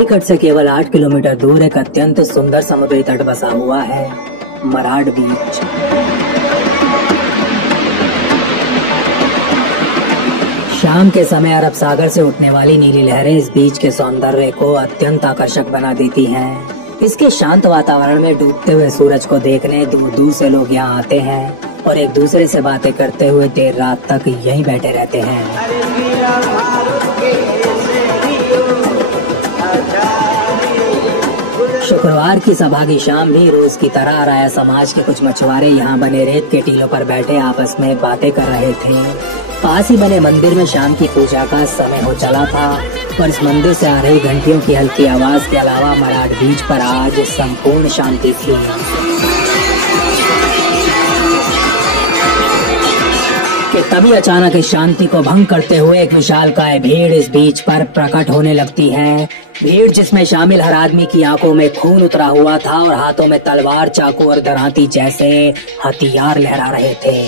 कालीकट से केवल 8 किलोमीटर दूर एक अत्यंत सुंदर समुद्री तट बसा हुआ है, मराड बीच। शाम के समय अरब सागर से उठने वाली नीली लहरें इस बीच के सौंदर्य को अत्यंत आकर्षक बना देती हैं। इसके शांत वातावरण में डूबते हुए सूरज को देखने दूर दूर से लोग यहाँ आते हैं और एक दूसरे से बातें करते हुए देर रात तक यहीं बैठे रहते हैं। शुक्रवार की सभा की शाम भी रोज की तरह राया समाज के कुछ मछुआरे यहाँ बने रेत के टीलों पर बैठे आपस में बातें कर रहे थे। पास ही बने मंदिर में शाम की पूजा का समय हो चला था और इस मंदिर से आ रही घंटियों की हल्की आवाज के अलावा मराड बीच पर आज संपूर्ण शांति थी। कि तभी अचानक इस शांति को भंग करते हुए एक विशालकाय भीड़ इस बीच पर प्रकट होने लगती है। भीड़ जिसमें शामिल हर आदमी की आंखों में खून उतरा हुआ था और हाथों में तलवार, चाकू और दरांती जैसे हथियार लहरा रहे थे।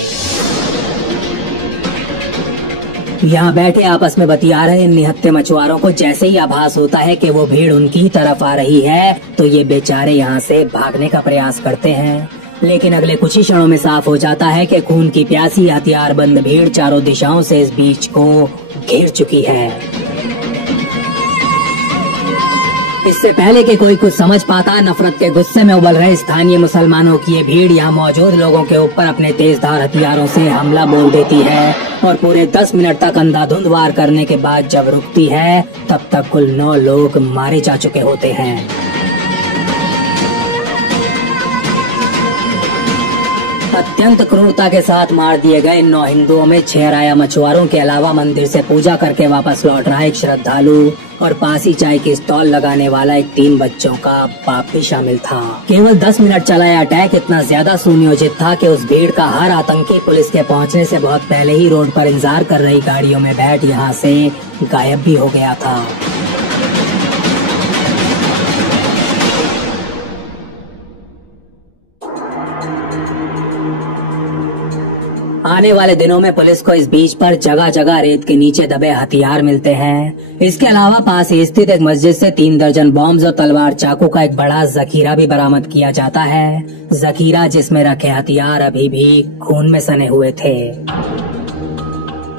यहाँ बैठे आपस में बतिया रहे इन निहत्थे मछुआरों को जैसे ही आभास होता है कि वो भीड़ उनकी तरफ आ रही है तो ये बेचारे यहाँ से भागने का प्रयास करते हैं, लेकिन अगले कुछ ही क्षणों में साफ हो जाता है कि खून की प्यासी हथियारबंद भीड़ चारों दिशाओं से इस बीच को घेर चुकी है। इससे पहले कि कोई कुछ समझ पाता, नफरत के गुस्से में उबल रहे स्थानीय मुसलमानों की ये भीड़ यहाँ मौजूद लोगों के ऊपर अपने तेजधार हथियारों से हमला बोल देती है और पूरे 10 मिनट तक अंधाधुंध वार करने के बाद जब रुकती है तब तक कुल 9 लोग मारे जा चुके होते हैं। अत्यंत क्रूरता के साथ मार दिए गए 9 हिंदुओं में 6 राया मछुआरों के अलावा मंदिर से पूजा करके वापस लौट रहा एक श्रद्धालु और पासी चाय की स्टॉल लगाने वाला एक 3 बच्चों का बाप भी शामिल था। केवल 10 मिनट चला यह अटैक इतना ज्यादा सुनियोजित था कि उस भीड़ का हर आतंकी पुलिस के पहुंचने से बहुत पहले ही रोड पर इंतजार कर रही गाड़ियों में बैठ यहाँ से गायब भी हो गया था। आने वाले दिनों में पुलिस को इस बीच पर जगह जगह रेत के नीचे दबे हथियार मिलते हैं। इसके अलावा पास ही स्थित एक मस्जिद से 3 दर्जन बॉम्ब और तलवार चाकू का एक बड़ा जखीरा भी बरामद किया जाता है। जखीरा जिसमें रखे हथियार अभी भी खून में सने हुए थे।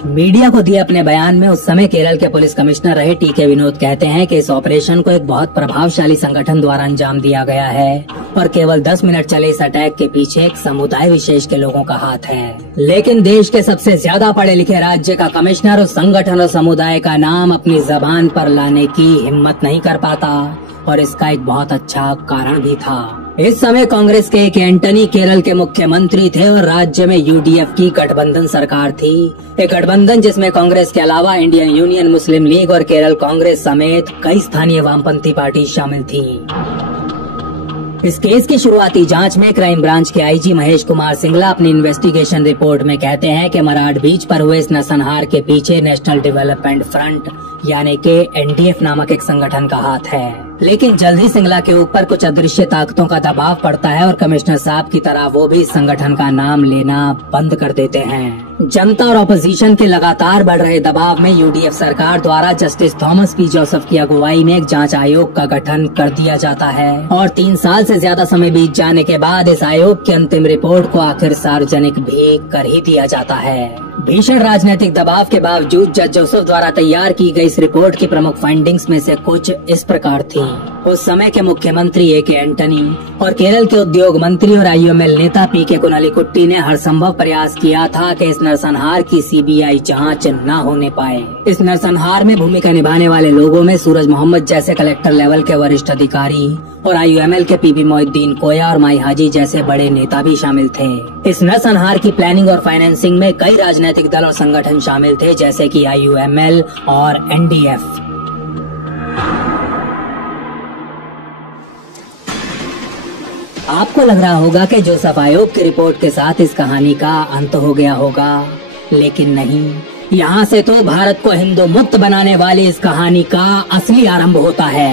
मीडिया को दिए अपने बयान में उस समय केरल के पुलिस कमिश्नर रहे टी.के. विनोद कहते हैं कि इस ऑपरेशन को एक बहुत प्रभावशाली संगठन द्वारा अंजाम दिया गया है और केवल 10 मिनट चले इस अटैक के पीछे एक समुदाय विशेष के लोगों का हाथ है। लेकिन देश के सबसे ज्यादा पढ़े लिखे राज्य का कमिश्नर उस संगठन और समुदाय का नाम अपनी जबान पर लाने की हिम्मत नहीं कर पाता और इसका एक बहुत अच्छा कारण भी था। इस समय कांग्रेस के एक एंटनी केरल के मुख्यमंत्री थे और राज्य में यूडीएफ की गठबंधन सरकार थी। एक गठबंधन जिसमें कांग्रेस के अलावा इंडियन यूनियन मुस्लिम लीग और केरल कांग्रेस समेत कई स्थानीय वामपंथी पार्टी शामिल थी। इस केस की शुरुआती जांच में क्राइम ब्रांच के आईजी महेश कुमार सिंगला अपनी इन्वेस्टिगेशन रिपोर्ट में कहते हैं कि मराड बीच पर हुए इस नरसंहार के पीछे नेशनल डेवलपमेंट फ्रंट यानी कि एनडीएफ नामक एक संगठन का हाथ है। लेकिन जल्द ही सिंगला के ऊपर कुछ अदृश्य ताकतों का दबाव पड़ता है और कमिश्नर साहब की तरह वो भी इस संगठन का नाम लेना बंद कर देते हैं। जनता और ऑपोजिशन के लगातार बढ़ रहे दबाव में यूडीएफ सरकार द्वारा जस्टिस थॉमस पी जोसेफ की अगुवाई में एक जांच आयोग का गठन कर दिया जाता है और 3 साल से ज्यादा समय बीत जाने के बाद इस आयोग की अंतिम रिपोर्ट को आखिर सार्वजनिक भी कर ही दिया जाता है। भीषण राजनीतिक दबाव के बावजूद जज जोसेफ द्वारा तैयार की गई इस रिपोर्ट की प्रमुख फाइंडिंग्स में से कुछ इस प्रकार थी। उस समय के मुख्यमंत्री ए.के. एंटनी और केरल के उद्योग मंत्री और आईयूएमएल नेता पी.के. कुनालीकुट्टी ने हर संभव प्रयास किया था कि इस नरसंहार की सीबीआई जांच न होने पाए। इस नरसंहार में भूमिका निभाने वाले लोगों में सूरज मोहम्मद जैसे कलेक्टर लेवल के वरिष्ठ अधिकारी और आईयूएमएल के पीपी मोहिद्दीन कोया और माई हाजी जैसे बड़े नेता भी शामिल थे। इस नरसंहार की प्लानिंग और फाइनेंसिंग में कई राजनीतिक दल और संगठन शामिल थे जैसे कि आईयूएमएल और एनडीएफ। आपको लग रहा होगा कि जोसेफ आयोग की रिपोर्ट के साथ इस कहानी का अंत हो गया होगा, लेकिन नहीं। यहाँ से तो भारत को हिंदू मुक्त बनाने वाली इस कहानी का असली आरंभ होता है।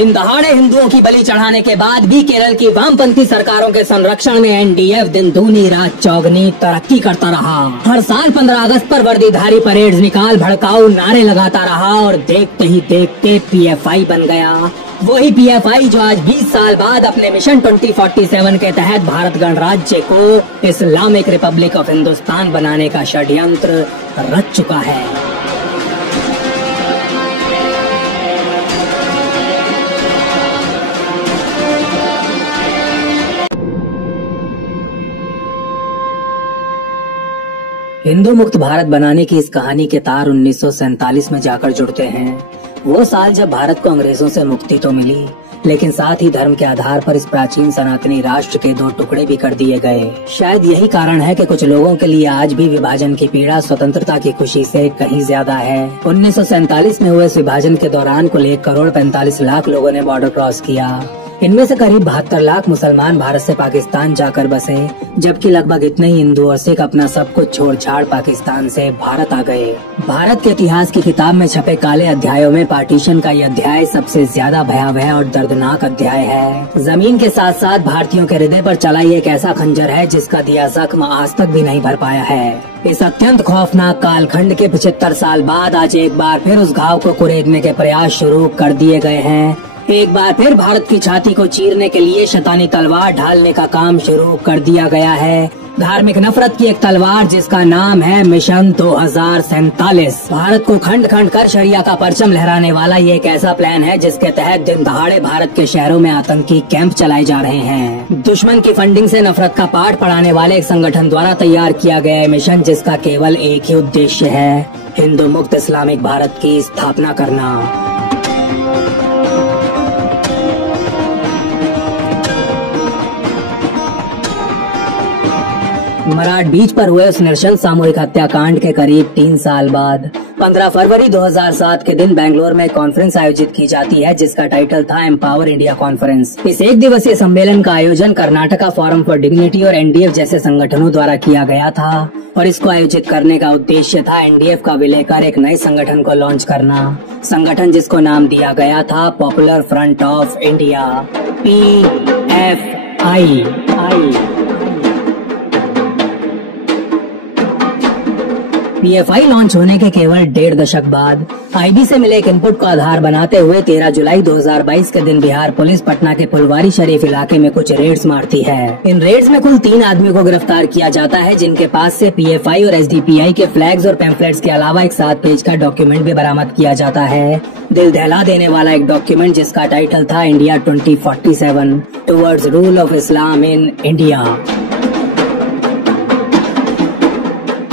दिन दहाड़े हिंदुओं की बलि चढ़ाने के बाद भी केरल की वामपंथी सरकारों के संरक्षण में एनडीएफ दिन दूनी रात चौगनी तरक्की करता रहा। हर साल 15 अगस्त पर वर्दीधारी परेड्स निकाल भड़काऊ नारे लगाता रहा और देखते ही देखते पीएफआई बन गया। वही पीएफआई जो आज 20 साल बाद अपने मिशन 2047 के तहत भारत गणराज्य को इस्लामिक रिपब्लिक ऑफ हिंदुस्तान बनाने का षड्यंत्र रच चुका है। हिंदू मुक्त भारत बनाने की इस कहानी के तार 1947 में जाकर जुड़ते हैं। वो साल जब भारत को अंग्रेजों से मुक्ति तो मिली, लेकिन साथ ही धर्म के आधार पर इस प्राचीन सनातनी राष्ट्र के 2 टुकड़े भी कर दिए गए। शायद यही कारण है कि कुछ लोगों के लिए आज भी विभाजन की पीड़ा स्वतंत्रता की खुशी से कहीं ज्यादा है। 1947 में हुए इस विभाजन के दौरान कुल 1,45,00,000 लोगों ने बॉर्डर क्रॉस किया। इनमें से करीब 72 लाख मुसलमान भारत से पाकिस्तान जाकर बसे, जबकि लगभग इतने ही हिंदू और सिख अपना सब कुछ छोड़ छाड़ पाकिस्तान से भारत आ गए। भारत के इतिहास की किताब में छपे काले अध्यायों में पार्टीशन का यह अध्याय सबसे ज्यादा भयावह और दर्दनाक अध्याय है। जमीन के साथ साथ भारतीयों के हृदय पर चला एक ऐसा खंजर है जिसका दिया जख्म आज तक भी नहीं भर पाया है। इस अत्यंत खौफनाक कालखंड के 75 साल बाद आज एक बार फिर उस घाव को कुरेदने के प्रयास शुरू कर दिए गए हैं। एक बार फिर भारत की छाती को चीरने के लिए शैतानी तलवार ढालने का काम शुरू कर दिया गया है। धार्मिक नफरत की एक तलवार जिसका नाम है मिशन 2047। भारत को खंड खंड कर शरिया का परचम लहराने वाला ये एक ऐसा प्लान है जिसके तहत दिन दहाड़े भारत के शहरों में आतंकी कैंप चलाए जा रहे हैं। दुश्मन की फंडिंग से नफरत का पाठ पढ़ाने वाले एक संगठन द्वारा तैयार किया गया मिशन, जिसका केवल एक ही उद्देश्य है, हिंदू मुक्त इस्लामिक भारत की स्थापना करना। मराठ बीच पर हुए उस नृशंस सामूहिक हत्याकांड के करीब 3 साल बाद 15 फरवरी 2007 के दिन बेंगलोर में कॉन्फ्रेंस आयोजित की जाती है, जिसका टाइटल था एम्पावर इंडिया कॉन्फ्रेंस। इस 1 दिवसीय सम्मेलन का आयोजन कर्नाटका फोरम फॉर डिग्निटी और एनडीएफ जैसे संगठनों द्वारा किया गया था और इसको आयोजित करने का उद्देश्य था एनडीएफ का विलय कर एक नए संगठन को लॉन्च करना। संगठन जिसको नाम दिया गया था popular front of India, PFI। PFI launch होने के केवल 1.5 दशक बाद आईबी से मिले एक इनपुट को आधार बनाते हुए 13 जुलाई 2022 के दिन बिहार पुलिस पटना के फुलवारी शरीफ इलाके में कुछ रेड्स मारती है। इन रेड्स में कुल 3 आदमियों को गिरफ्तार किया जाता है, जिनके पास से पीएफआई और एसडीपीआई के फ्लैग्स और पैम्फलेट्स के अलावा एक 7 पेज का डॉक्यूमेंट भी बरामद किया जाता है। दिल दहला देने वाला एक डॉक्यूमेंट जिसका टाइटल था India 2047 towards rule of Islam in India.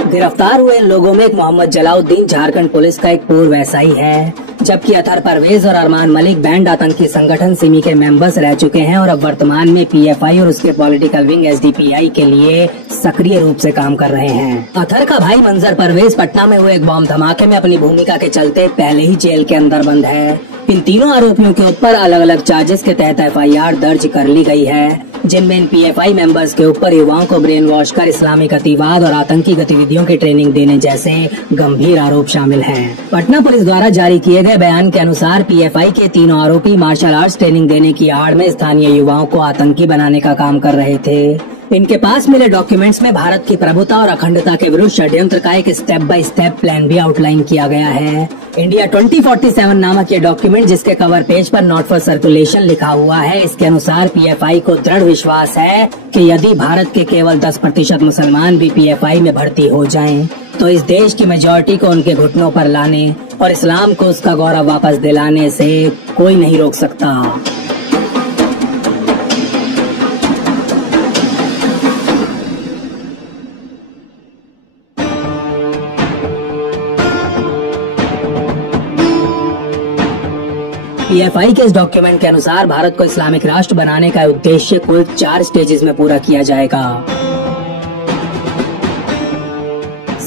गिरफ्तार हुए इन लोगों में एक मोहम्मद जलाउद्दीन झारखंड पुलिस का एक पूर्व एसआई है, जबकि अतर परवेज और अरमान मलिक बैंड आतंकी संगठन सिमी के मेंबर्स रह चुके हैं और अब वर्तमान में पीएफआई और उसके पॉलिटिकल विंग एसडीपीआई के लिए सक्रिय रूप से काम कर रहे हैं। अतर का भाई मंजर परवेज पटना में हुए एक बॉम्ब धमाके में अपनी भूमिका के चलते पहले ही जेल के अंदर बंद है। इन तीनों आरोपियों के ऊपर अलग अलग चार्जेस के तहत एफआईआर दर्ज कर ली गई है, जिनमें इन पीएफआई मेंबर्स के ऊपर युवाओं को ब्रेन वॉश कर इस्लामिक अतिवाद और आतंकी गतिविधियों की ट्रेनिंग देने जैसे गंभीर आरोप शामिल हैं। पटना पुलिस द्वारा जारी किए गए बयान के अनुसार पीएफआई के तीनों आरोपी मार्शल आर्ट्स ट्रेनिंग देने की आड़ में स्थानीय युवाओं को आतंकी बनाने का काम कर रहे थे। इनके पास मिले डॉक्यूमेंट्स में भारत की प्रभुता और अखंडता के विरुद्ध षड्यंत्र का एक स्टेप बाय स्टेप प्लान भी आउटलाइन किया गया है। इंडिया 2047 नामक ये डॉक्यूमेंट, जिसके कवर पेज पर नॉट फॉर सर्कुलेशन लिखा हुआ है, इसके अनुसार पीएफआई को दृढ़ विश्वास है कि यदि भारत के केवल 10% मुसलमान भी पीएफआई में भर्ती हो जाएं, तो इस देश की मेजॉरिटी को उनके घुटनों पर लाने और इस्लाम को उसका गौरव वापस दिलाने से कोई नहीं रोक सकता। पीएफआई के इस डॉक्यूमेंट के अनुसार भारत को इस्लामिक राष्ट्र बनाने का उद्देश्य कुल 4 स्टेजेस में पूरा किया जाएगा।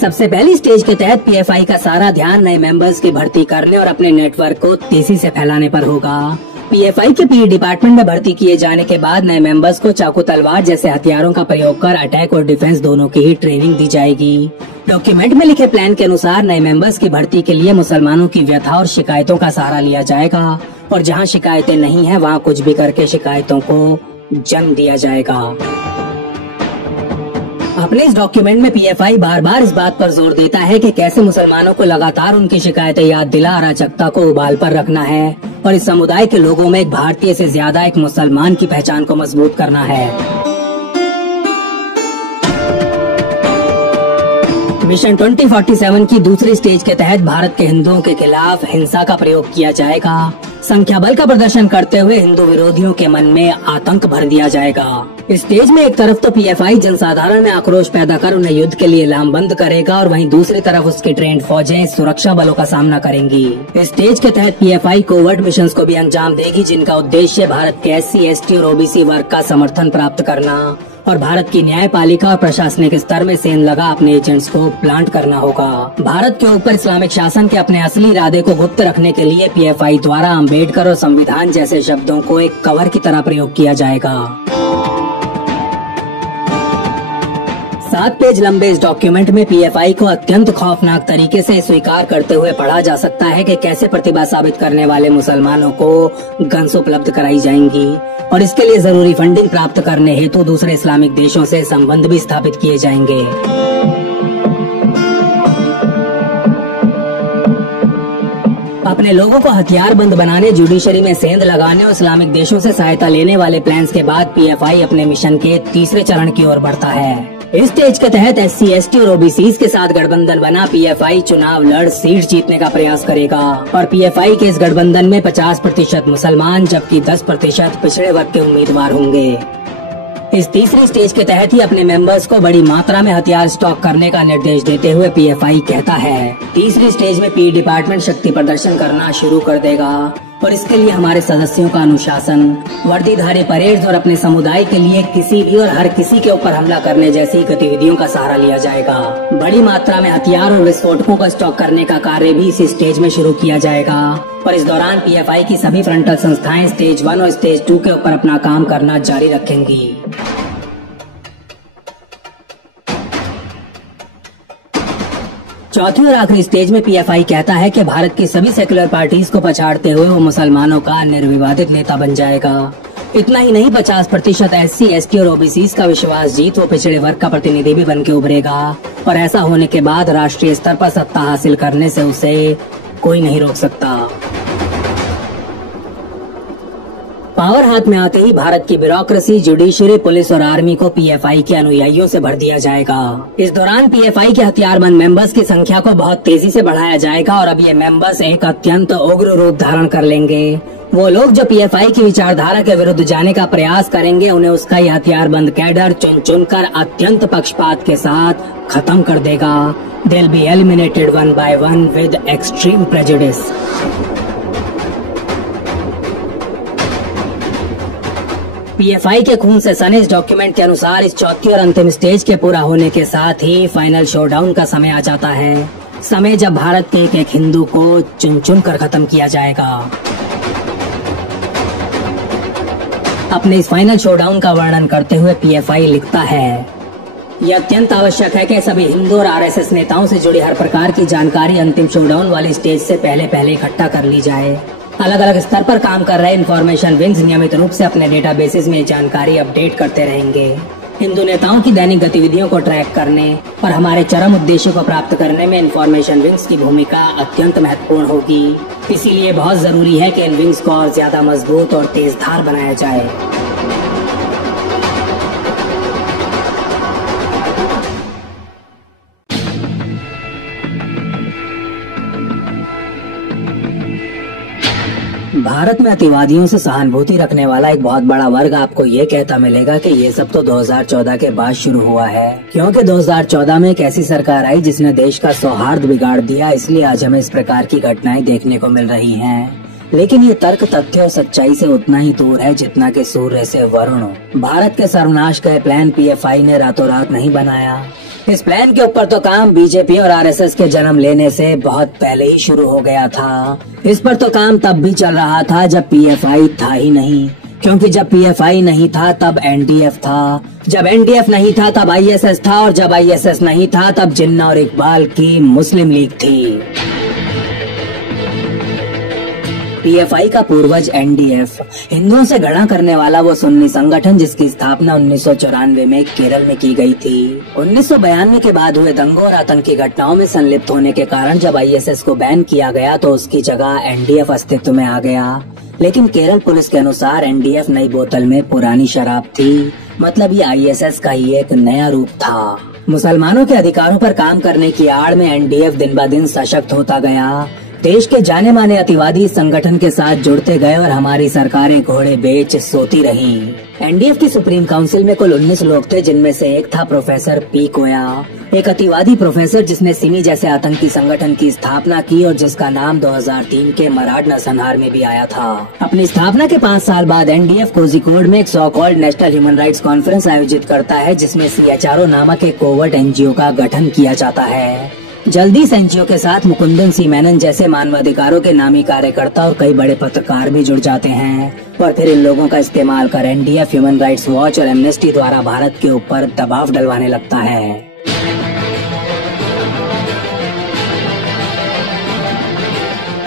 सबसे पहली स्टेज के तहत पीएफआई का सारा ध्यान नए मेंबर्स की भर्ती करने और अपने नेटवर्क को तेजी से फैलाने पर होगा। पीएफआई के पीई डिपार्टमेंट में भर्ती किए जाने के बाद नए मेंबर्स को चाकू तलवार जैसे हथियारों का प्रयोग कर अटैक और डिफेंस दोनों की ही ट्रेनिंग दी जाएगी। डॉक्यूमेंट में लिखे प्लान के अनुसार नए मेंबर्स की भर्ती के लिए मुसलमानों की व्यथा और शिकायतों का सहारा लिया जाएगा और जहां शिकायतें नहीं है वहां कुछ भी करके शिकायतों को जन्म दिया जाएगा। अपने इस डॉक्यूमेंट में पीएफआई बार बार इस बात पर जोर देता है कि कैसे मुसलमानों को लगातार उनकी शिकायतें याद दिला अराजकता को उबाल पर रखना है और इस समुदाय के लोगों में एक भारतीय से ज्यादा एक मुसलमान की पहचान को मजबूत करना है। मिशन 2047 की दूसरी स्टेज के तहत भारत के हिंदुओं के खिलाफ हिंसा का प्रयोग किया जाएगा। संख्या बल का प्रदर्शन करते हुए हिंदू विरोधियों के मन में आतंक भर दिया जाएगा। इस स्टेज में एक तरफ तो पीएफआई जनसाधारण में आक्रोश पैदा कर उन्हें युद्ध के लिए लामबंद करेगा और वहीं दूसरी तरफ उसकी ट्रेंड फौजें सुरक्षा बलों का सामना करेंगी। इस स्टेज के तहत पीएफआई कोवर्ट मिशंस को भी अंजाम देगी जिनका उद्देश्य भारत के SC, ST और OBC वर्ग का समर्थन प्राप्त करना और भारत की न्यायपालिका और प्रशासनिक स्तर में सेंध लगा अपने एजेंट्स को प्लांट करना होगा। भारत के ऊपर इस्लामिक शासन के अपने असली इरादे को गुप्त रखने के लिए पीएफआई द्वारा अम्बेडकर और संविधान जैसे शब्दों को एक कवर की तरह प्रयोग किया जाएगा। 7 पेज लंबे इस डॉक्यूमेंट में पीएफआई को अत्यंत खौफनाक तरीके से स्वीकार करते हुए पढ़ा जा सकता है कि कैसे प्रतिभा साबित करने वाले मुसलमानों को गन्स उपलब्ध कराई जाएंगी और इसके लिए जरूरी फंडिंग प्राप्त करने हेतु दूसरे इस्लामिक देशों से संबंध भी स्थापित किए जाएंगे। अपने लोगों को हथियारबंद बनाने, जुडिशरी में सेंध लगाने और इस्लामिक देशों से सहायता लेने वाले प्लान्स के बाद पीएफआई अपने मिशन के तीसरे चरण की ओर बढ़ता है। इस स्टेज के तहत SC, ST और OBCs के साथ गठबंधन बना पीएफआई चुनाव लड़ सीट जीतने का प्रयास करेगा और पीएफआई के इस गठबंधन में 50% मुसलमान जबकि 10% पिछड़े वर्ग के उम्मीदवार होंगे। इस तीसरी स्टेज के तहत ही अपने मेंबर्स को बड़ी मात्रा में हथियार स्टॉक करने का निर्देश देते हुए पीएफआई कहता है तीसरी स्टेज में पी डिपार्टमेंट शक्ति प्रदर्शन करना शुरू कर देगा और इसके लिए हमारे सदस्यों का अनुशासन, वर्दीधारी परेड्स और अपने समुदाय के लिए किसी भी और हर किसी के ऊपर हमला करने जैसी गतिविधियों का सहारा लिया जाएगा। बड़ी मात्रा में हथियार और विस्फोटकों का स्टॉक करने का कार्य भी इसी स्टेज में शुरू किया जाएगा और इस दौरान पीएफआई की सभी फ्रंटल संस्थाएं स्टेज 1 और स्टेज 2 के ऊपर अपना काम करना जारी रखेंगी। चौथी और आखिरी स्टेज में पीएफआई कहता है कि भारत की सभी सेक्युलर पार्टीज को पछाड़ते हुए वो मुसलमानों का निर्विवादित नेता बन जाएगा। इतना ही नहीं 50% SC, ST और OBCs का विश्वास जीत वो पिछड़े वर्ग का प्रतिनिधि भी बन के उभरेगा और ऐसा होने के बाद राष्ट्रीय स्तर पर सत्ता हासिल करने से उसे कोई नहीं रोक सकता। पावर हाथ में आते ही भारत की ब्यूरोक्रेसी, जुडिशरी, पुलिस और आर्मी को पीएफआई के अनुयायियों से भर दिया जाएगा। इस दौरान पीएफआई के हथियारबंद मेंबर्स की संख्या को बहुत तेजी से बढ़ाया जाएगा और अब ये मेंबर्स एक अत्यंत उग्र रूप धारण कर लेंगे। वो लोग जो पीएफआई की विचारधारा के विरुद्ध जाने का प्रयास करेंगे उन्हें उसका ये हथियारबंद कैडर चुन चुन कर अत्यंत पक्षपात के साथ खत्म कर देगा। They'll be eliminated one by one with extreme prejudice. PFI के खून से सने इस डॉक्यूमेंट के अनुसार इस चौथी और अंतिम स्टेज के पूरा होने के साथ ही फाइनल शोडाउन का समय आ जाता है, समय जब भारत के एक हिंदू को चुन चुन कर खत्म किया जाएगा। अपने इस फाइनल शोडाउन का वर्णन करते हुए पीएफआई लिखता है, यह अत्यंत आवश्यक है कि सभी हिंदू और आरएसएस नेताओं से जुड़ी हर प्रकार की जानकारी अंतिम शोडाउन वाली स्टेज से पहले इकट्ठा कर ली जाए। अलग अलग स्तर पर काम कर रहे इंफॉर्मेशन विंग्स नियमित रूप से अपने डेटाबेसेस में जानकारी अपडेट करते रहेंगे। हिंदू नेताओं की दैनिक गतिविधियों को ट्रैक करने और हमारे चरम उद्देश्य को प्राप्त करने में इंफॉर्मेशन विंग्स की भूमिका अत्यंत महत्वपूर्ण होगी। इसीलिए बहुत जरूरी है कि इन विंग्स को और ज्यादा मजबूत और तेजधार बनाया जाए। भारत में अतिवादियों से सहानुभूति रखने वाला एक बहुत बड़ा वर्ग आपको ये कहता मिलेगा कि ये सब तो 2014 के बाद शुरू हुआ है, क्योंकि 2014 में एक ऐसी सरकार आई जिसने देश का सौहार्द बिगाड़ दिया, इसलिए आज हमें इस प्रकार की घटनाएं देखने को मिल रही हैं। लेकिन ये तर्क तथ्य और सच्चाई से उतना ही दूर है जितना कि सूर्य से वरुण। भारत के सर्वनाश का प्लान पीएफआई ने रातों रात नहीं बनाया। इस प्लान के ऊपर तो काम बीजेपी और आरएसएस के जन्म लेने से बहुत पहले ही शुरू हो गया था। इस पर तो काम तब भी चल रहा था जब पीएफआई था ही नहीं, क्योंकि जब पीएफआई नहीं था तब एनडीएफ था, जब एनडीएफ नहीं था तब आईएसएस था, और जब आईएसएस नहीं था तब जिन्ना और इकबाल की मुस्लिम लीग थी। पीएफआई का पूर्वज एनडीएफ, हिंदुओं से घृणा करने वाला वो सुन्नी संगठन जिसकी स्थापना 1994 में केरल में की गई थी। 1992 के बाद हुए दंगों और आतंकी घटनाओं में संलिप्त होने के कारण जब आईएसएस को बैन किया गया तो उसकी जगह एनडीएफ अस्तित्व में आ गया। लेकिन केरल पुलिस के अनुसार एनडीएफ नई बोतल में पुरानी शराब थी, मतलब ये आईएसएस का ही एक नया रूप था। मुसलमानों के अधिकारों पर काम करने की आड़ में एनडीएफ दिन ब दिन सशक्त होता गया। देश के जाने माने अतिवादी संगठन के साथ जुड़ते गए और हमारी सरकारें घोड़े बेच सोती रहीं। एनडीएफ की सुप्रीम काउंसिल में कुल 19 लोग थे, जिनमें से एक था प्रोफेसर पी कोया, एक अतिवादी प्रोफेसर जिसने सिमी जैसे आतंकी संगठन की स्थापना की और जिसका नाम 2003 के मराठ नरसंहार में भी आया था। अपनी स्थापना के 5 साल बाद एनडीएफ कोझिकोड में एक so called national human rights conference आयोजित करता है, जिसमें सीएचआरओ नामक एक कोवर्ट एनजीओ का गठन किया जाता है। जल्दी इस एनजीओ के साथ मुकुंदन सी मेनन जैसे मानवाधिकारों के नामी कार्यकर्ता और कई बड़े पत्रकार भी जुड़ जाते हैं और फिर इन लोगों का इस्तेमाल कर एनडीएफ ह्यूमन राइट्स वॉच और एमनेस्टी द्वारा भारत के ऊपर दबाव डलवाने लगता है।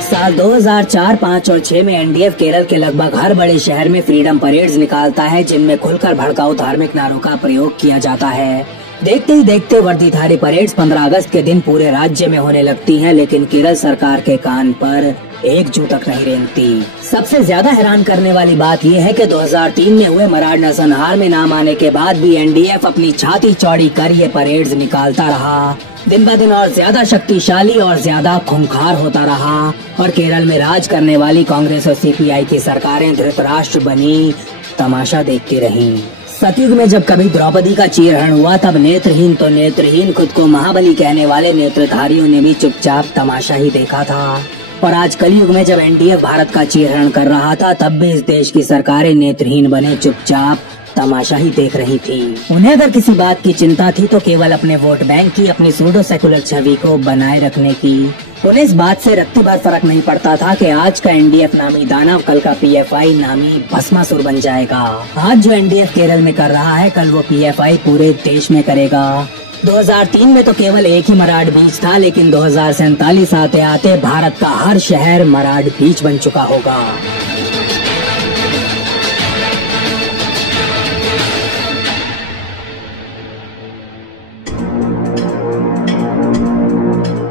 साल 2004, 5 और 6 में एनडीएफ केरल के लगभग हर बड़े शहर में फ्रीडम परेड्स निकालता है, जिनमें खुलकर भड़काऊ धार्मिक नारों का प्रयोग किया जाता है। देखते ही देखते वर्दीधारी परेड्स 15 अगस्त के दिन पूरे राज्य में होने लगती हैं, लेकिन केरल सरकार के कान पर एक जू तक नहीं रेंगती। सबसे ज्यादा हैरान करने वाली बात यह है कि 2003 में हुए मराठ नरसंहार में नाम आने के बाद भी एनडीएफ अपनी छाती चौड़ी कर ये परेड्स निकालता रहा। दिन ब दिन और ज्यादा शक्तिशाली और ज्यादा खूंखार होता रहा और केरल में राज करने वाली कांग्रेस और सीपीआई की सरकारें धृतराष्ट्र बनी तमाशा देखती रहीं। सतयुग में जब कभी द्रौपदी का चीरहरण हुआ तब नेत्रहीन तो नेत्रहीन खुद को महाबली कहने वाले नेत्रधारियों ने भी चुपचाप तमाशा ही देखा था। और आज कलयुग में जब एनडीएफ भारत का चीरहरण कर रहा था तब भी इस देश की सरकारें नेत्रहीन बने चुपचाप तमाशा ही देख रही थी। उन्हें अगर किसी बात की चिंता थी तो केवल अपने वोट बैंक की, अपनी सूडो सेकुलर छवि को बनाए रखने की। उन्हें इस बात से रत्ती भर फर्क नहीं पड़ता था कि आज का एनडीएफ नामी दानव कल का पीएफआई नामी भस्मासुर बन जाएगा। आज जो एनडीएफ केरल में कर रहा है कल वो पीएफआई पूरे देश में करेगा। 2003 में तो केवल एक ही मराठ बीच था, लेकिन 2047 आते आते भारत का हर शहर मराठ बीच बन चुका होगा।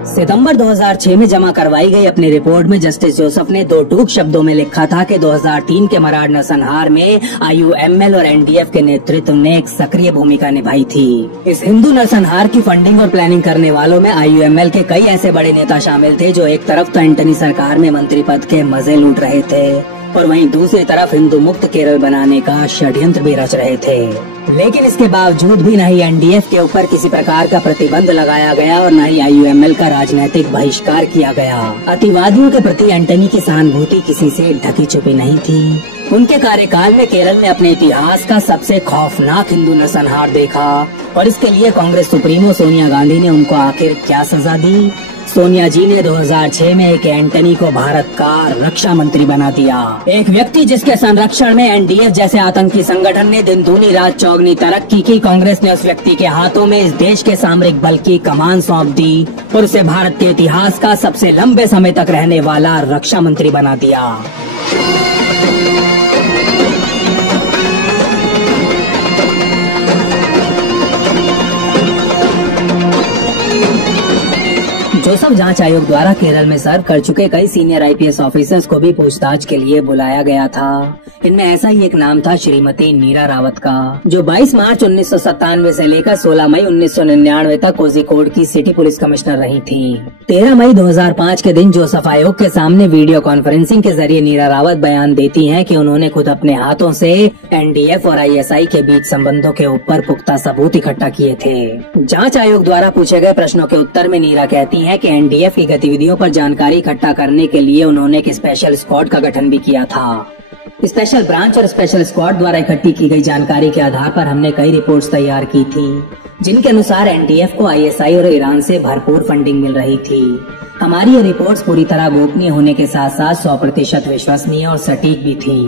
सितंबर 2006 में जमा करवाई गई अपनी रिपोर्ट में जस्टिस जोसेफ ने 2 टूक शब्दों में लिखा था कि 2003 के मराठ नरसंहार में आईयूएमएल और एनडीएफ के नेतृत्व ने एक सक्रिय भूमिका निभाई थी। इस हिंदू नरसंहार की फंडिंग और प्लानिंग करने वालों में आईयूएमएल के कई ऐसे बड़े नेता शामिल थे जो एक तरफ तो एंटनी सरकार में मंत्री पद के मजे लूट रहे थे और वहीं दूसरी तरफ हिंदू मुक्त केरल बनाने का षड्यंत्र भी रच रहे थे। लेकिन इसके बावजूद भी न ही एनडीएफ के ऊपर किसी प्रकार का प्रतिबंध लगाया गया और न ही आईयूएमएल का राजनीतिक बहिष्कार किया गया। अतिवादियों के प्रति एंटनी की सहानुभूति किसी से ढकी छुपी नहीं थी। उनके कार्यकाल में केरल ने अपने इतिहास का सबसे खौफनाक हिंदू नरसंहार देखा और इसके लिए कांग्रेस सुप्रीमो सोनिया गांधी ने उनको आखिर क्या सजा दी। सोनिया जी ने 2006 में एक एंटनी को भारत का रक्षा मंत्री बना दिया, एक व्यक्ति जिसके संरक्षण में एनडीएफ जैसे आतंकी संगठन ने दिन दूनी रात चौगनी तरक्की की। कांग्रेस ने उस व्यक्ति के हाथों में इस देश के सामरिक बल की कमान सौंप दी और उसे भारत के इतिहास का सबसे लंबे समय तक रहने वाला रक्षा मंत्री बना दिया। जोसेफ जांच आयोग द्वारा केरल में सर्व कर चुके कई सीनियर आईपीएस ऑफिसर्स को भी पूछताछ के लिए बुलाया गया था। इनमें ऐसा ही एक नाम था श्रीमती नीरा रावत का, जो 22 मार्च 1997 से लेकर 16 मई 1999 तक कोझिकोड की सिटी पुलिस कमिश्नर रही थी। 13 मई 2005 के दिन जोसेफ आयोग के सामने वीडियो कॉन्फ्रेंसिंग के जरिए नीरा रावत बयान देती हैं कि उन्होंने खुद अपने हाथों से एनडीएफ और आईएसआई के बीच संबंधों के ऊपर पुख्ता सबूत इकट्ठा किए थे। जांच आयोग द्वारा पूछे गए प्रश्नों के उत्तर में नीरा कहती हैं कि एनडीएफ की गतिविधियों पर जानकारी इकट्ठा करने के लिए उन्होंने एक स्पेशल स्क्वाड का गठन भी किया था। स्पेशल ब्रांच और स्पेशल स्क्वाड द्वारा इकट्ठी की गई जानकारी के आधार पर हमने कई रिपोर्ट्स तैयार की थी, जिनके अनुसार एनडीएफ को आईएसआई और ईरान से भरपूर फंडिंग मिल रही थी। हमारी ये रिपोर्ट्स पूरी तरह गोपनीय होने के साथ साथ 100% विश्वसनीय और सटीक भी थी।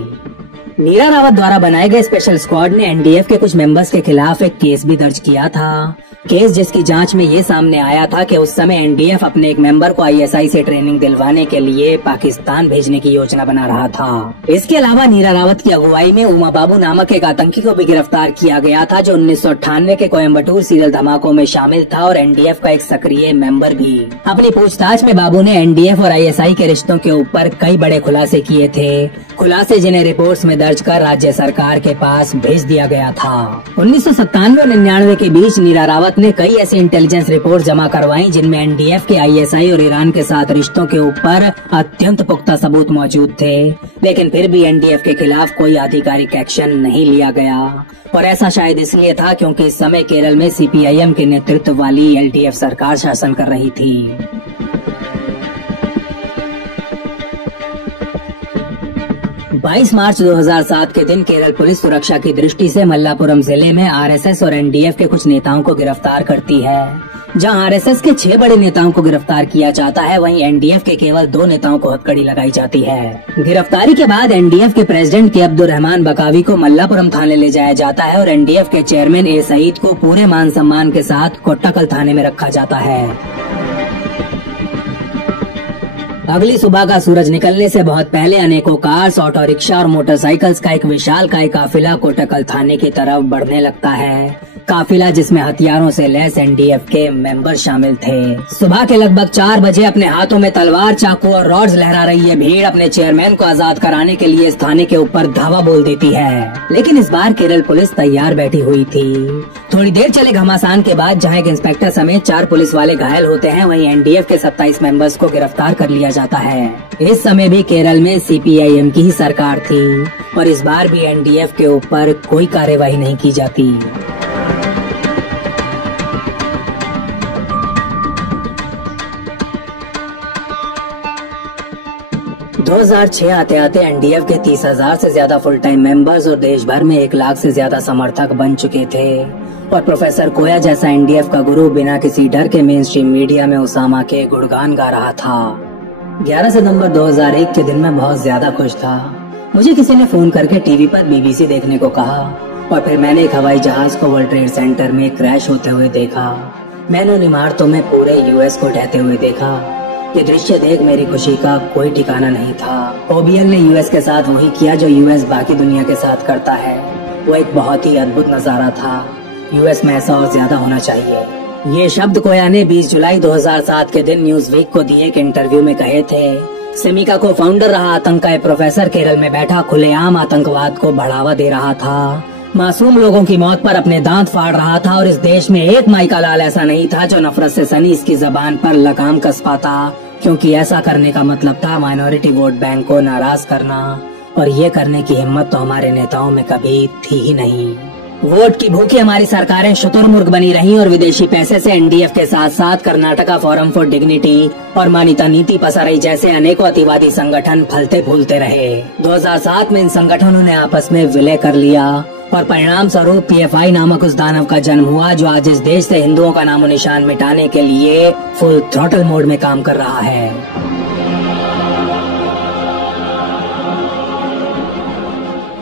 नीरा रावत द्वारा बनाए गए स्पेशल स्क्वाड ने एनडीएफ के कुछ मेंबर्स के खिलाफ एक केस भी दर्ज किया था। केस जिसकी जांच में ये सामने आया था कि उस समय एनडीएफ अपने एक मेंबर को आईएसआई से ट्रेनिंग दिलवाने के लिए पाकिस्तान भेजने की योजना बना रहा था। इसके अलावा नीरा रावत की अगुवाई में उमा बाबू नामक एक आतंकी को भी गिरफ्तार किया गया था, जो 1998 के कोयम्बटूर सीरियल धमाकों में शामिल था और एनडीएफ का एक सक्रिय मेंबर भी। अपनी पूछताछ में बाबू ने एनडीएफ और आईएसआई के रिश्तों के ऊपर कई बड़े खुलासे किए थे, खुलासे जिन्हें रिपोर्ट्स में दर्ज कर राज्य सरकार के पास भेज दिया गया था। 1997 और 99 के बीच नीरा रावत ने कई ऐसी इंटेलिजेंस रिपोर्ट जमा करवाई जिनमें एनडीएफ के आईएसआई और ईरान के साथ रिश्तों के ऊपर अत्यंत पुख्ता सबूत मौजूद थे, लेकिन फिर भी एनडीएफ के खिलाफ कोई आधिकारिक एक्शन नहीं लिया गया। और ऐसा शायद इसलिए था क्योंकि इस समय केरल में सीपीआईएम के नेतृत्व वाली एलडीएफ सरकार शासन कर रही थी। 22 मार्च 2007 के दिन केरल पुलिस सुरक्षा की दृष्टि से मल्लापुरम जिले में आरएसएस और एनडीएफ के कुछ नेताओं को गिरफ्तार करती है। जहां आरएसएस के 6 बड़े नेताओं को गिरफ्तार किया जाता है, वहीं एनडीएफ के केवल 2 नेताओं को हथकड़ी लगाई जाती है। गिरफ्तारी के बाद एनडीएफ के प्रेसिडेंट के अब्दुल रहमान बकावी को मल्लापुरम थाने ले जाया जाता है और एनडीएफ के चेयरमैन ए सईद को पूरे मान सम्मान के साथ कोट्टाकल थाने में रखा जाता है। अगली सुबह का सूरज निकलने से बहुत पहले अनेकों कार्स, ऑटो रिक्शा और मोटरसाइकिल्स का एक विशालकाय काफिला कोट्टाकल थाने की तरफ बढ़ने लगता है। काफिला जिसमें हथियारों से लैस एनडीएफ के मेंबर शामिल थे। सुबह के लगभग 4 बजे अपने हाथों में तलवार, चाकू और रॉड्स लहरा रही ये भीड़ अपने चेयरमैन को आजाद कराने के लिए इस थाने के ऊपर धावा बोल देती है। लेकिन इस बार केरल पुलिस तैयार बैठी हुई थी। थोड़ी देर चले घमासान के बाद जहां एक इंस्पेक्टर समेत 4 पुलिस वाले घायल होते हैं, वहीं एनडीएफ के 27 मेंबर्स को गिरफ्तार कर लिया जाता है। इस समय भी केरल में सीपीआईएम की ही सरकार थी और इस बार भी एनडीएफ के ऊपर कोई कार्यवाही नहीं की जाती। 2006 आते आते एनडीएफ के 30,000 से ज्यादा फुल टाइम मेंबर्स और देश भर में 1 लाख से ज्यादा समर्थक बन चुके थे और प्रोफेसर कोया जैसा एनडीएफ का गुरु बिना किसी डर के मेन स्ट्रीम मीडिया में उसामा के गुणगान गा रहा था। 11 सितंबर 2001 के दिन मैं बहुत ज्यादा खुश था। मुझे किसी ने फोन करके टीवी पर बीबीसी देखने को कहा और फिर मैंने एक हवाई जहाज को वर्ल्ड ट्रेड सेंटर में क्रैश होते हुए देखा। मैंने उन इमारतों में पूरे यूएस को ढहते हुए देखा। ये दृश्य देख मेरी खुशी का कोई ठिकाना नहीं था। ओबीएल ने यूएस के साथ वही किया जो यूएस बाकी दुनिया के साथ करता है। वो एक बहुत ही अद्भुत नजारा था। यूएस में ऐसा और ज्यादा होना चाहिए। ये शब्द कोया ने 20 जुलाई 2007 के दिन न्यूज़वीक को दिए एक इंटरव्यू में कहे थे। सेमिका को फाउंडर रहा आतंक का प्रोफेसर केरल में बैठा खुलेआम आतंकवाद को बढ़ावा दे रहा था। मासूम लोगों की मौत पर अपने दांत फाड़ रहा था और इस देश में एक माइका लाल ऐसा नहीं था जो नफरत से सनी इसकी जबान पर लगाम कस पाता, क्योंकि ऐसा करने का मतलब था माइनॉरिटी वोट बैंक को नाराज करना और ये करने की हिम्मत तो हमारे नेताओं में कभी थी ही नहीं। वोट की भूखी हमारी सरकारें शुतुरमुर्ग बनी रहीं और विदेशी पैसे से एनडीएफ के साथ साथ कर्नाटका फोरम फॉर डिग्निटी और मान्यता नीति पसरई जैसे अनेकों अतिवादी संगठन फलते फूलते रहे। 2007 में इन संगठनों ने आपस में विलय कर लिया और परिणाम स्वरूप पीएफआई नामक उस दानव का जन्म हुआ जो आज इस देश से हिंदुओं का नामो निशान मिटाने के लिए फुल थ्रॉटल मोड में काम कर रहा है।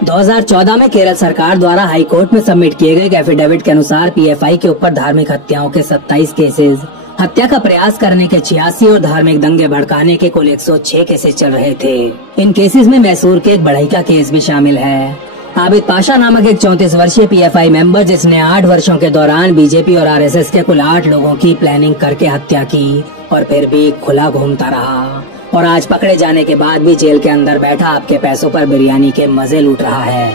– 2014 में केरल सरकार द्वारा हाई कोर्ट में सबमिट किए गए एफिडेविट के अनुसार पीएफआई के ऊपर धार्मिक हत्याओं के 27 केसेस, हत्या का प्रयास करने के 86 और धार्मिक दंगे भड़काने के कुल 106 केसेस चल रहे थे। इन केसेस में मैसूर के एक बढ़ई का केस भी शामिल है। आबिद पाशा नामक एक 34 वर्षीय पीएफआई मेंबर जिसने 8 वर्षों के दौरान बीजेपी और आरएसएस के कुल 8 लोगों की प्लानिंग करके हत्या की और फिर भी खुला घूमता रहा और आज पकड़े जाने के बाद भी जेल के अंदर बैठा आपके पैसों पर बिरयानी के मजे लूट रहा है।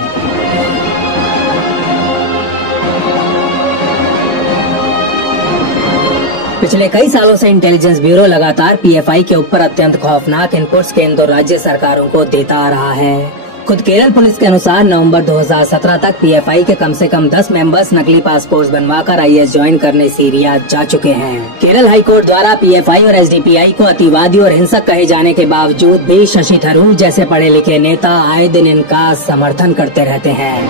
पिछले कई सालों से इंटेलिजेंस ब्यूरो लगातार पीएफआई के ऊपर अत्यंत खौफनाक इनपुट्स केंद्र और राज्य सरकारों को देता आ रहा है। खुद केरल पुलिस के अनुसार नवंबर 2017 तक पीएफआई के कम से कम 10 मेंबर्स नकली पासपोर्ट बनवाकर आईएस ज्वाइन करने सीरिया जा चुके हैं। केरल हाई कोर्ट द्वारा पीएफआई और एसडीपीआई को अतिवादी और हिंसक कहे जाने के बावजूद भी शशि थरूर जैसे पढ़े लिखे नेता आए दिन इनका समर्थन करते रहते हैं।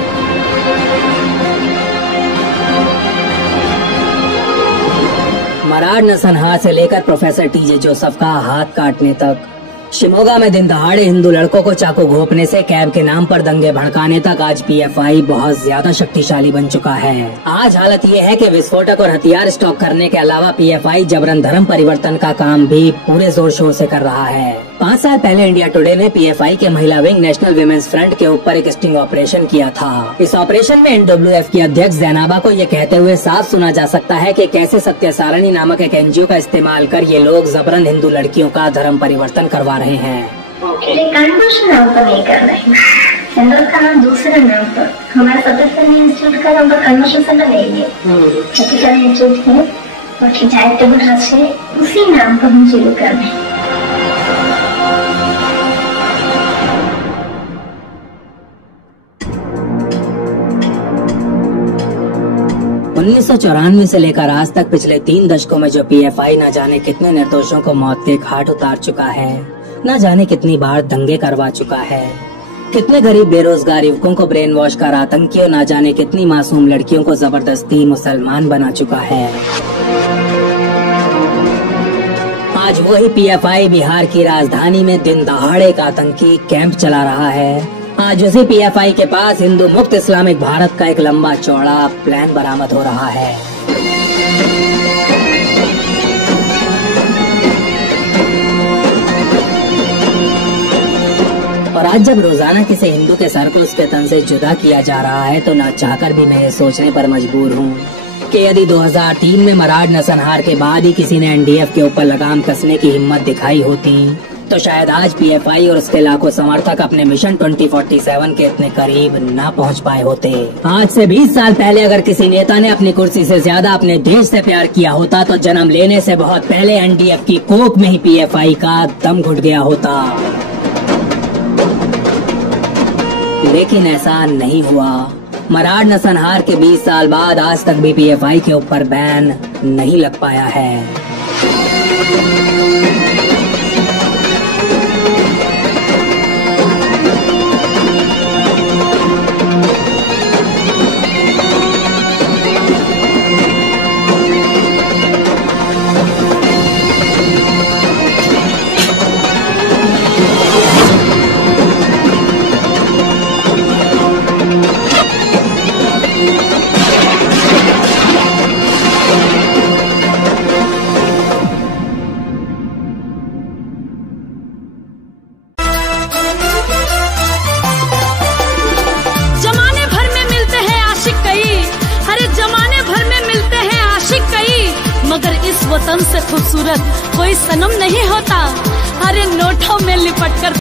मरार नरसंहार से लेकर प्रोफेसर टीजे जोसेफ का हाथ काटने तक शिमोगा में दिन दहाड़े हिंदू लड़कों को चाकू घोंपने से कैब के नाम पर दंगे भड़काने तक आज पीएफआई बहुत ज्यादा शक्तिशाली बन चुका है। आज हालत ये है कि विस्फोटक और हथियार स्टॉक करने के अलावा पीएफआई जबरन धर्म परिवर्तन का काम भी पूरे जोर शोर से कर रहा है। 5 साल पहले इंडिया टुडे ने पीएफआई के महिला विंग नेशनल विमेंस फ्रंट के ऊपर एक स्टिंग ऑपरेशन किया था। इस ऑपरेशन में एनडब्ल्यूएफ की अध्यक्ष जैनाबा को ये कहते हुए साफ सुना जा सकता है कि कैसे सत्य सारणी नामक एक एनजीओ का इस्तेमाल कर ये लोग जबरन हिंदू लड़कियों का धर्म परिवर्तन करवा रहे हैं। कन्वर्शन नाम पर नहीं कर रहे हैं, सेंटर का नाम दूसरे नाम पर, हमारे सत्यसारणी इंस्टीट्यूट का नाम पर कन्वर्शन सेंटर नहीं है, सत्यसारणी इंस्टीट्यूट है और चैरिटेबल ट्रस्ट है, उसी नाम पर हम शुरू कर रहे हैं। 1994 से लेकर आज तक पिछले 3 दशकों में जो पीएफआई न जाने कितने निर्दोषों को मौत के घाट उतार चुका है, न जाने कितनी बार दंगे करवा चुका है, कितने गरीब बेरोजगार युवकों को ब्रेन वॉश कर आतंकियों न जाने कितनी मासूम लड़कियों को जबरदस्ती मुसलमान बना चुका है। आज वही पीएफआई बिहार की राजधानी में दिन दहाड़े एक आतंकी कैंप चला रहा है। आज उसी पीएफआई के पास हिंदू मुक्त इस्लामिक भारत का एक लंबा चौड़ा प्लान बरामद हो रहा है। और आज जब रोजाना किसी हिंदू के सर को उसके तन से जुदा किया जा रहा है तो ना चाहकर भी मैं ये सोचने पर मजबूर हूँ कि यदि 2003 में मराठ नरसंहार के बाद ही किसी ने एनडीएफ के ऊपर लगाम कसने की हिम्मत दिखाई होती तो शायद आज पीएफआई और उसके लाखों समर्थक अपने मिशन 2047 के इतने करीब ना पहुंच पाए होते। आज से 20 साल पहले अगर किसी नेता ने अपनी कुर्सी से ज्यादा अपने देश से प्यार किया होता तो जन्म लेने से बहुत पहले एनडीएफ की कोख में ही पीएफआई का दम घुट गया होता। लेकिन ऐसा नहीं हुआ। मराठ नरसंहार के 20 साल बाद आज तक भी पीएफआई के ऊपर बैन नहीं लग पाया है। मगर इस वतन से खूबसूरत कोई सनम नहीं होता। अरे नोटों में लिपट कर